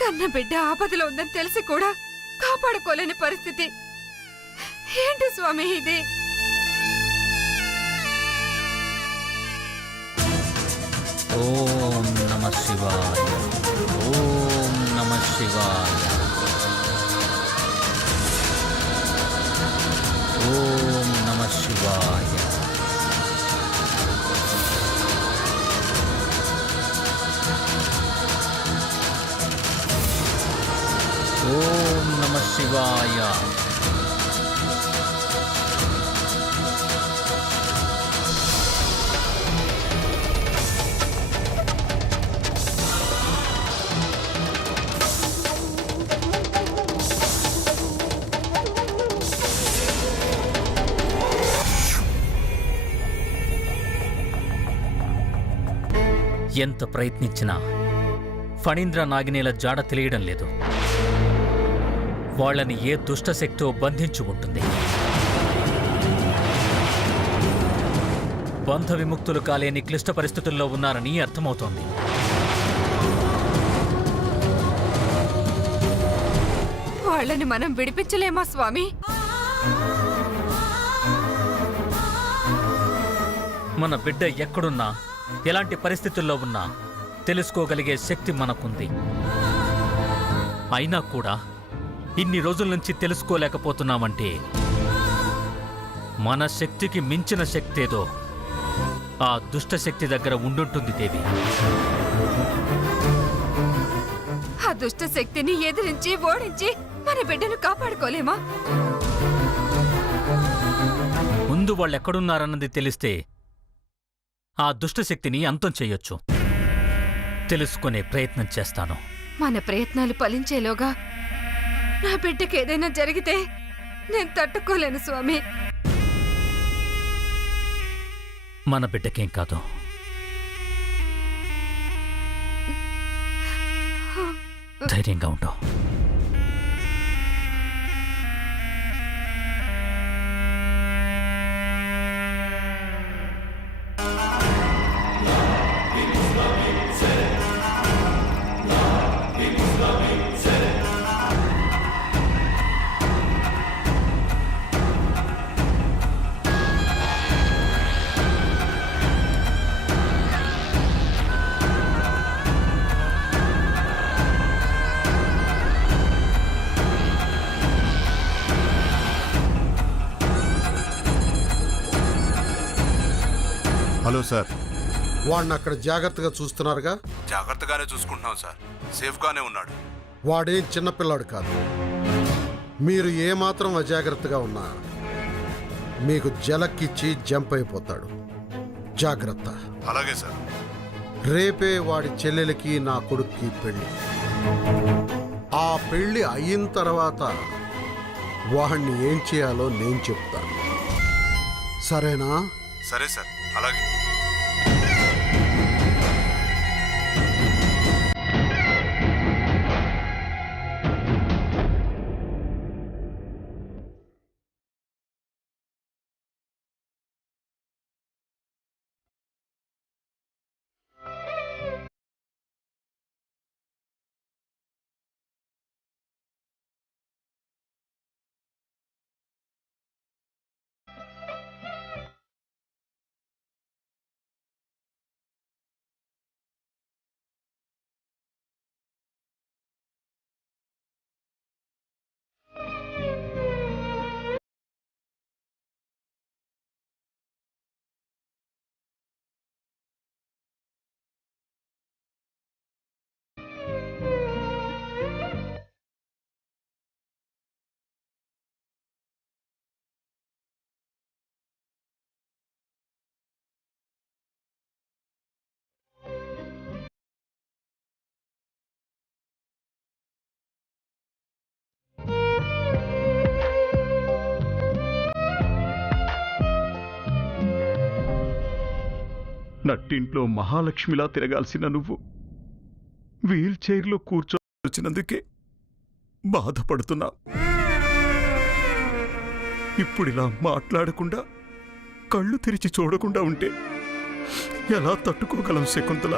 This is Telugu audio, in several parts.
కన్న బిడ్డ ఆపదలో ఉందని తెలిసి కూడా కాపాడుకోలేని పరిస్థితి. ఏంటి స్వామి ఇది? ఓం నమః శివాయ. ఓం నమః శివాయ. ఓం నమః శివాయ. ఓం నమః శివాయ. ఎంత ప్రయత్నించినా ఫణీంద్ర నాగినేల జాడ తెలియడం లేదు. వాళ్ళని ఏ దుష్టశక్తో బంధించి ఉంటుంది. బంధ విముక్తులు కాలేని క్లిష్ట పరిస్థితుల్లో ఉన్నారని అర్థమవుతోంది. వాళ్ళని మనం విడిపించలేమా స్వామి? మన బిడ్డ ఎక్కడున్నా, ఎలాంటి పరిస్థితుల్లో ఉన్నా తెలుసుకోగలిగే శక్తి మనకుంది. అయినా కూడా ఇన్ని రోజుల నుంచి తెలుసుకోలేకపోతున్నామంటే మన శక్తికి మించిన శక్తేదో ఆ దుష్టశక్తి దగ్గర ఉండుంటుంది దేవి. ఆ దుష్ట శక్తిని ఎదిరించి ఓడించి మన బిడ్డను కాపాడుకోలేమా? ముందు వాళ్ళెక్కడున్నారన్నది తెలిస్తే ఆ దుష్టశక్తిని అంతం చెయ్యొచ్చు. తెలుసుకునే ప్రయత్నం చేస్తాను. మన ప్రయత్నాలు ఫలించేలోగా నా బిడ్డకి ఏదైనా జరిగితే నేను తట్టుకోలేను స్వామి. మన బిడ్డకేం కాదు. ధైర్యంగా ఉండవు. Hello sir. వాడిని అక్కడ జాగ్రత్తగా చూస్తున్నారుగా? జాగ్రత్తగానే చూసుకుంటున్నాం సార్. సేఫ్గానే ఉన్నాడు. వాడేం చిన్నపిల్లాడు కాదు. మీరు ఏమాత్రం అజాగ్రత్తగా ఉన్నా మీకు జలక్కిచ్చి జంప్ అయిపోతాడు. జాగ్రత్త. అలాగే సార్. రేపే వాడి చెల్లెలకి నా కొడుక్కి పెళ్ళి. ఆ పెళ్ళి అయిన తర్వాత వాడిని ఏం చేయాలో నేను చెప్తాను. సరేనా? సరే సార్. అలాగే. నట్టింట్లో మహాలక్ష్మిలా తిరగాల్సిన నువ్వు వీల్ చైర్లో కూర్చోవచ్చినందుకే బాధపడుతున్నా. ఇప్పుడిలా మాట్లాడకుండా కళ్ళు తెరిచి చూడకుండా ఉంటే ఎలా తట్టుకోగలం శకుంతల?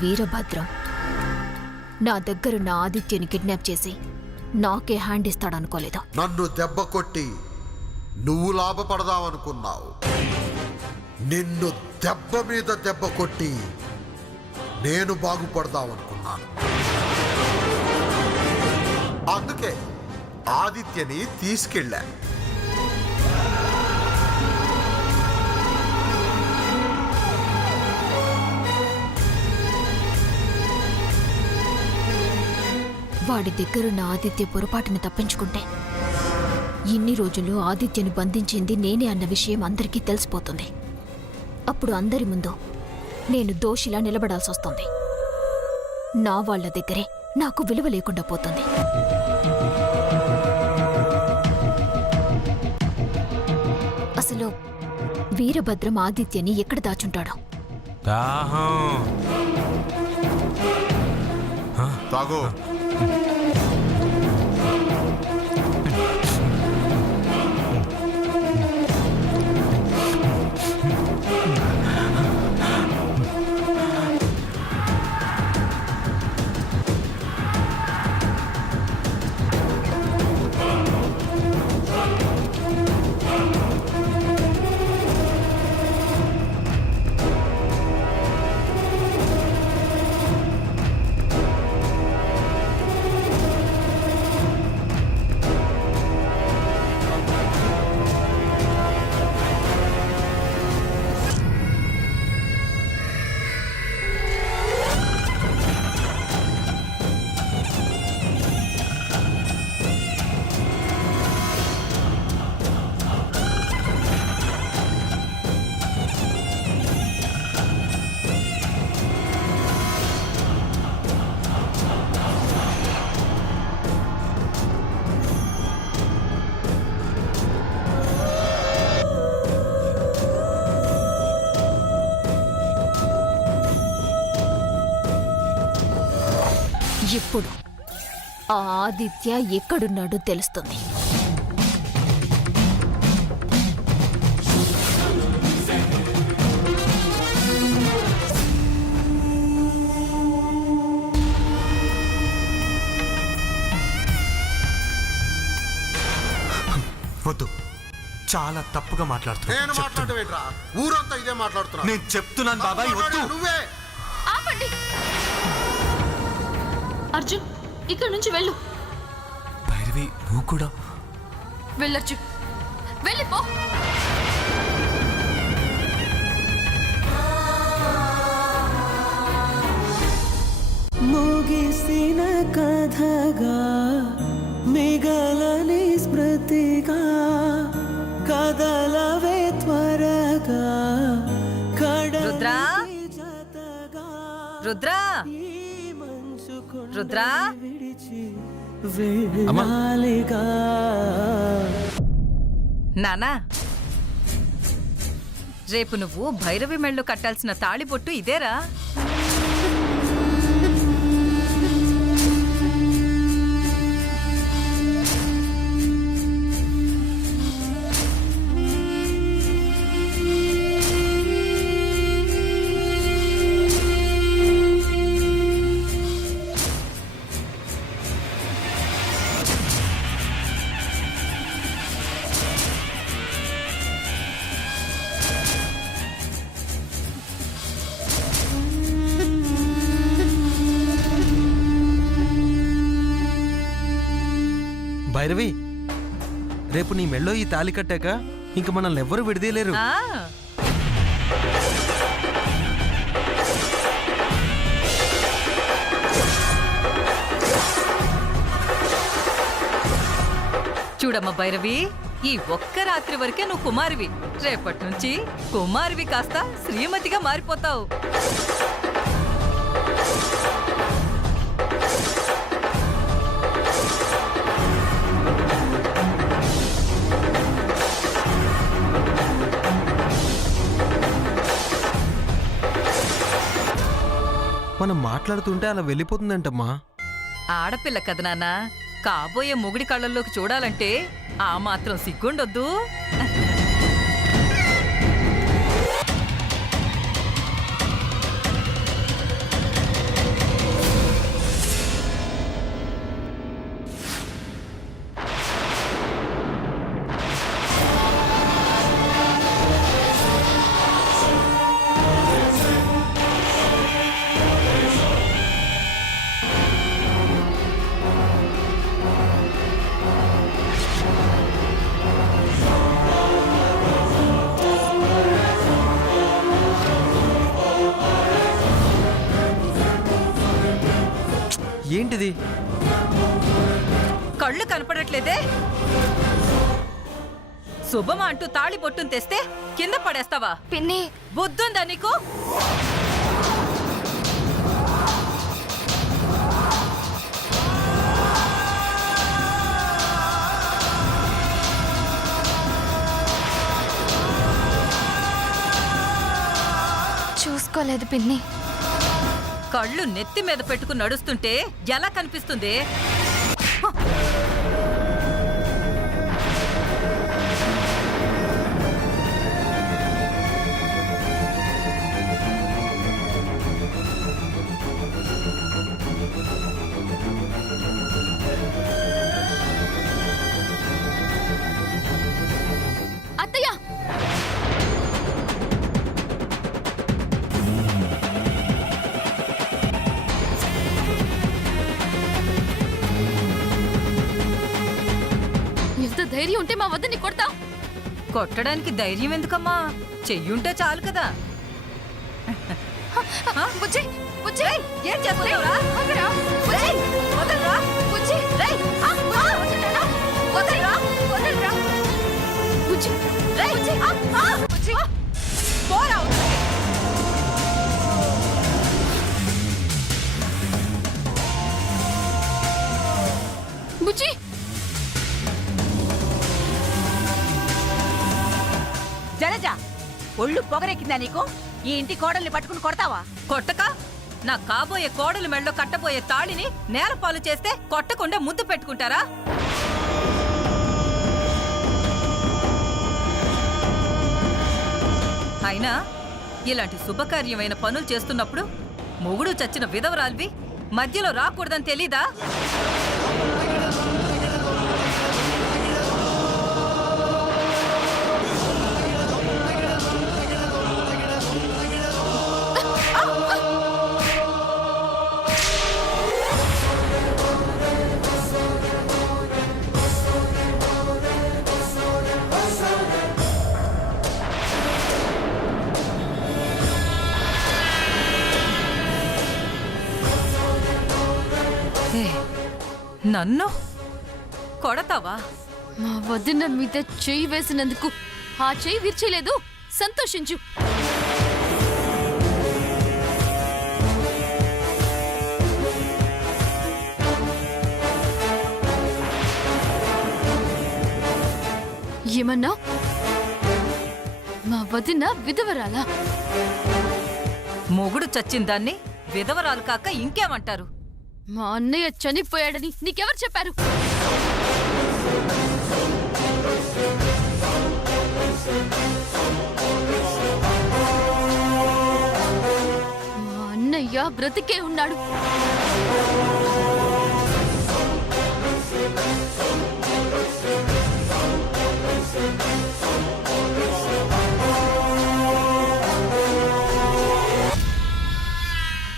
వీరభద్రం నా దగ్గరున్న ఆదిత్యని కిడ్నాప్ చేసి నాకే హ్యాండ్ ఇస్తాడనుకోలేదు. నన్ను దెబ్బ కొట్టి నువ్వు లాభపడదామనుకున్నావు. నిన్ను దెబ్బ మీద దెబ్బ కొట్టి నేను బాగుపడదామనుకున్నాను. అందుకే ఆదిత్యని తీసుకెళ్ళా. వాడి దగ్గరున్న ఆదిత్య పొరపాటును తప్పించుకుంటే ఇన్ని రోజులు ఆదిత్యను బంధించింది నేనే అన్న విషయం అందరికీ తెలిసిపోతుంది. అప్పుడు అందరి ముందు నేను దోషిలా నిలబడాల్సి వస్తుంది. నా వాళ్ళ దగ్గరే నాకు విలువ లేకుండా పోతుంది. అసలు వీరభద్రం ఆదిత్యని ఎక్కడ దాచుంటాడో? తాగు. ఇప్పుడు ఆ ఆదిత్య ఎక్కడున్నాడో తెలుస్తుంది. వద్దు, చాలా తప్పుగా నేను మాట్లాడుతున్నా. మాట్లాడవేట్రా? ఊరంతా ఇదే మాట్లాడుతున్నా. నేను చెప్తున్నాను బాబాయ్, వద్దు. నువ్వే ఆపండి. అర్జున్, ఇక్కడ నుంచి వెళ్ళు. భైరవి, నువ్వు కూడా వెళ్ళొచ్చు. వెళ్ళిపో. ముగిసిన కథగా మిగలని స్మృతిగా కదలవే త్వరగా రుద్రా, రుద్రా, రుద్రా, వెళ్ళాలిగా. నానా, రేపు నువ్వు భైరవి మెళ్ళు కట్టాల్సిన తాళిబొట్టు ఇదేరా. భైరవి, రేపు నీ మెళ్ళో ఈ తాళి కట్టాక ఇంక మనల్ని ఎవ్వరూ విడదీయలేరు. చూడమ్మ భైరవి, ఈ ఒక్క రాత్రి వరకే నువ్వు కుమారివి. రేపటి నుంచి కుమారివి కాస్త శ్రీమతిగా మారిపోతావు. మనం మాట్లాడుతుంటే అలా వెళ్ళిపోతుందంటమ్మా. ఆడపిల్ల కదా నాన్న, కాబోయే మొగుడి కళ్ళల్లోకి చూడాలంటే ఆ మాత్రం సిగ్గుండొద్దు. ఏది? కళ్ళు కనపడట్లేదే. శుభమా అంటూ తాళి బొట్టును తెస్తే కింద పడేస్తావా? పిన్ని బుద్ధుందా నీకు? చూసుకోలేదు పిన్ని. కళ్ళు నెత్తి మీద పెట్టుకుని నడుస్తుంటే ఎలా కనిపిస్తుంది? అత్తయ్య, ఎంత ధైర్యం ఉంటే మా వద్దని కొడతా? కొట్టడానికి ధైర్యం ఎందుకమ్మా? చెయ్యుంటే చాలు కదా. బుజ్జి, బుజ్జి, ఏం చేస్తున్నావురా? వదలరా, బుజ్జి, వదలరా? బుజ్జి, వదలరా, వదలరా, వదలరా. బుజ్జి, బుజ్జి, బుజ్జి. పోరా అవతలికి. బుజ్జి, జలజ, ఒళ్ళు పొగరెక్కిందా నీకు? ఈ ఇంటి కోడల్ని పట్టుకుని కొడతావా? కొట్టక నా కాబోయే కోడలు మెళ్ళో కట్టబోయే తాళిని నేలపాలు చేస్తే కొట్టకుండా ముద్దు పెట్టుకుంటారా? అయినా ఇలాంటి శుభకార్యమైన పనులు చేస్తున్నప్పుడు మొగుడు చచ్చిన విధవరాల్వి మధ్యలో రాకూడదని తెలీదా? ఏ, నన్ను కొడతావా? మా వదిన మీద చెయ్యి వేసినందుకు ఆ చెయ్యి విరిచేలేదు, సంతోషించు. ఏమన్నా? మా వదిన విధవరాలా? మొగుడు చచ్చిన దాన్ని విధవరాలు కాక ఇంకేమంటారు? మా అన్నయ్య చనిపోయాడని నీకెవరు చెప్పారు? మా అన్నయ్య బ్రతికే ఉన్నాడు.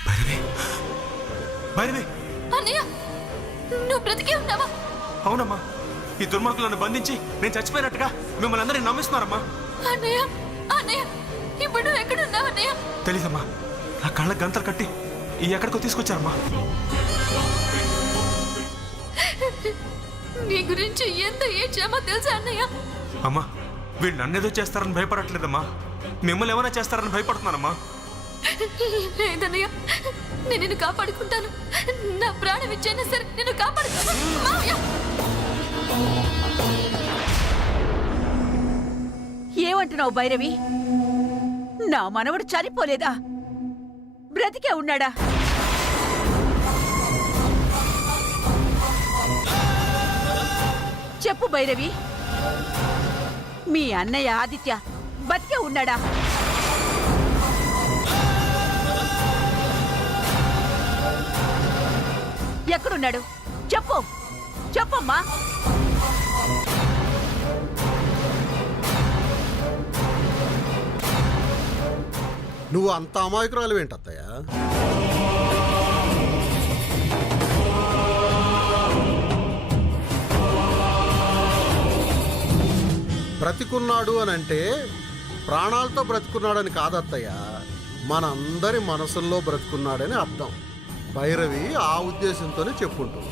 భైరవి, భైరవి. అన్నయ్య, నువ్వు బ్రతికే ఉన్నావా? అవునమ్మా, ఈ దుర్మార్గులను బంధించి నేను చచ్చిపోయినట్టుగా మిమ్మల్ని అందరినీ నమ్మిస్తున్నారమ్మా. అన్నయ్య, అన్నయ్య, ఇప్పుడు నువ్వు ఎక్కడున్నావు అన్నయ్య? తెలీదమ్మా, నా కళ్ళ గంతలు కట్టి ఎక్కడికో తీసుకొచ్చారమ్మా. నీ గురించి ఎంత ఏడ్చామో తెలుసా అన్నయ్య? అమ్మా, వీళ్ళు నన్నేదో చేస్తారని భయపడట్లేదమ్మా, మిమ్మల్ని ఏమైనా చేస్తారని భయపడుతున్నానమ్మా. లేదన్నయ్య, నేను నిన్ను కాపాడుకుంటాను. నా ప్రాణం ఇచ్చైనా సరే నేను కాపాడుకుంటాను. మావయ్య, ఏమంటున్నావు భైరవి? నా మనవడు చనిపోలేదా? బ్రతికే ఉన్నాడా? చెప్పు భైరవి, మీ అన్నయ్య ఆదిత్య బతికే ఉన్నాడా? ఎక్కడున్నాడు? చెప్పు, చెప్పమ్మా. నువ్వు అంత అమాయకురాలు ఏంటత్తయ్య? బ్రతికున్నాడు అని అంటే ప్రాణాలతో బ్రతికున్నాడని కాదత్తయ్య, మనందరి మనసుల్లో బ్రతికున్నాడని అర్థం. భైరవి ఆ ఉద్దేశంతోనే చెప్పుంటుంది.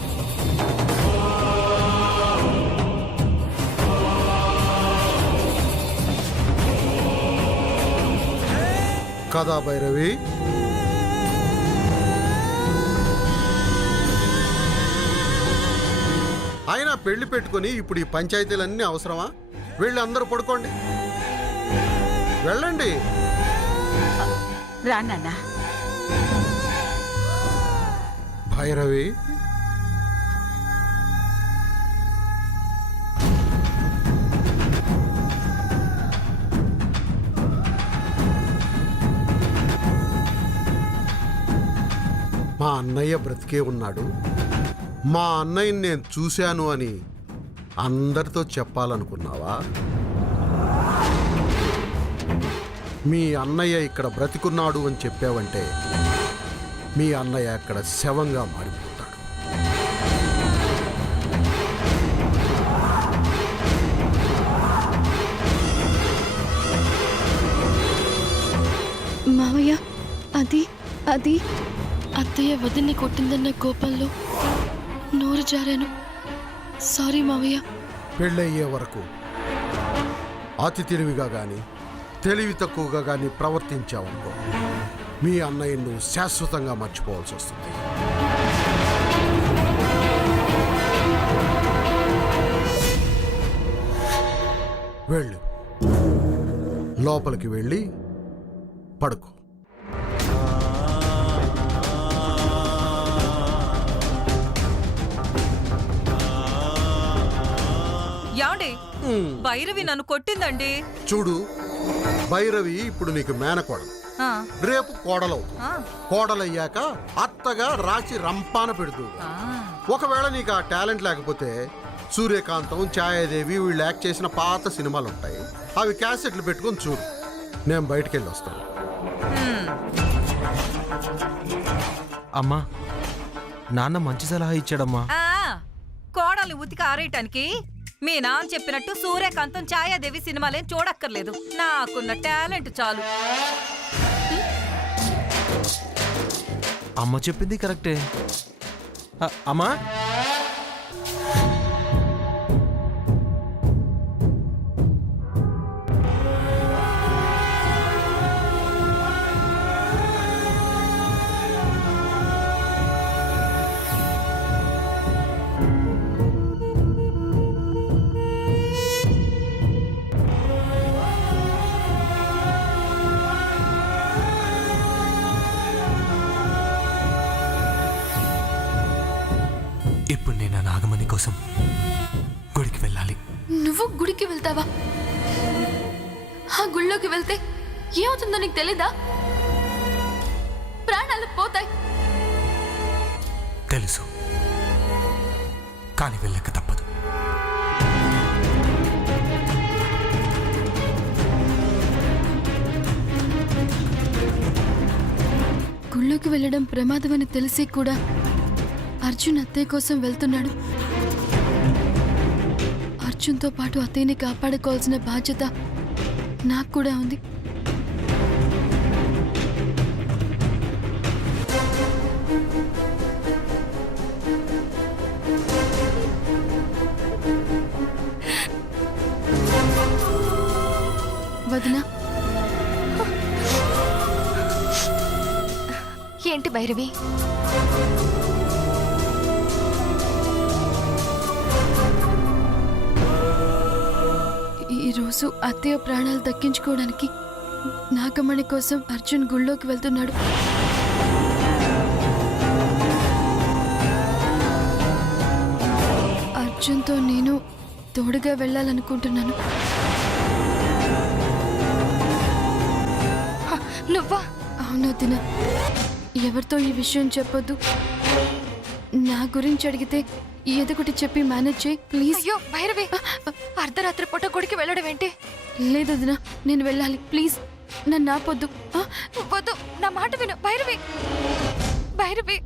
కదా భైరవి? అయినా పెళ్లి పెట్టుకొని ఇప్పుడు ఈ పంచాయతీలన్నీ అవసరమా? వెళ్ళి అందరూ పడుకోండి, వెళ్ళండి. రా నాన్న. భైరవి, మా అన్నయ్య బ్రతికే ఉన్నాడు, మా అన్నయ్యని నేను చూశాను అని అందరితో చెప్పాలనుకున్నావా? మీ అన్నయ్య ఇక్కడ బ్రతికున్నాడు అని చెప్పావంటే మీ అన్నయ్య అక్కడ శవంగా మారిపోతాడు. మావయ్య, అది అది అత్తయ్య వదిన్ని కొట్టిందన్న కోపంలో నోరు జారాను. సారీ మావయ్య. పెళ్ళయ్యే వరకు అతి తెలివిగా కానీ తెలివి తక్కువగా కానీ ప్రవర్తించావనుకో మీ అన్నయ్య నువ్వు శాశ్వతంగా మర్చిపోవాల్సి వస్తుంది. వెళ్ళు, లోపలికి వెళ్ళి పడుకో. యాండి భైరవి నన్ను కొట్టిందండి. చూడు, భైరవి ఇప్పుడు నీకు మేనకోడలు, ఆ, రేపు కోడలవు. ఆ, కోడలయ్యాక అత్తగా రాచి రంపాన పెడుతూ. ఆ. ఒకవేళ నీకు ఆ టాలెంట్ లేకపోతే సూర్యకాంతం, ఛాయాదేవి వీళ్ళు యాక్ట్ చేసిన పాత సినిమాలు ఉంటాయి, అవి క్యాసెట్లు పెట్టుకొని చూడు. నేను బయటికి వెళ్ళి వస్తాను. అమ్మా, నాన్న మంచి సలహా ఇచ్చాడమ్మా. ఆ, కోడలు ఉతికి ఆరేయటానికి మీ నాన్న చెప్పినట్టు సూర్యకాంతం, ఛాయాదేవి సినిమాలేం చూడక్కర్లేదు. నాకున్న టాలెంట్ చాలు. అమ్మ చెప్పింది కరెక్టే. అమ్మా, ఇప్పుడు నేను ఆ నాగమణి కోసం గుడికి వెళ్ళాలి. నువ్వు గుడికి వెళ్తావా? ఆ గుళ్ళోకి వెళ్తే ఏమవుతుందో నీకు తెలీదా? ప్రాణాలు పోతాయి. తెలుసు, కానీ వెళ్ళక తప్పదు. గుళ్ళోకి వెళ్ళడం ప్రమాదమని తెలిసి కూడా అర్జున్ అత్తయ్య కోసం వెళ్తున్నాడు. అర్జున్తో పాటు అత్తయ్యని కాపాడుకోవాల్సిన బాధ్యత నాకు కూడా ఉంది. వదినా, ఏంటి భైరవి? ఈరోజు అత్తయ్య ప్రాణాలు దక్కించుకోవడానికి నాగమణి కోసం అర్జున్ గుళ్ళోకి వెళ్తున్నాడు. అర్జున్తో నేను తోడుగా వెళ్ళాలనుకుంటున్నాను. నువ్వా? అవును వదినా. ఎవరితో ఈ విషయం చెప్పొద్దు. నా గురించి అడిగితే ఏదొకటి చెప్పి మేనేజ్ చేయి ప్లీజ్. అయ్యో భైరవి, అర్ధరాత్రి పూట గుడికి వెళ్ళడం ఏంటి? లేదు వదినా, నేను వెళ్ళాలి ప్లీజ్, నన్ను ఆపొద్దు. వద్దు, నా మాట విను భైరవి. భైరవి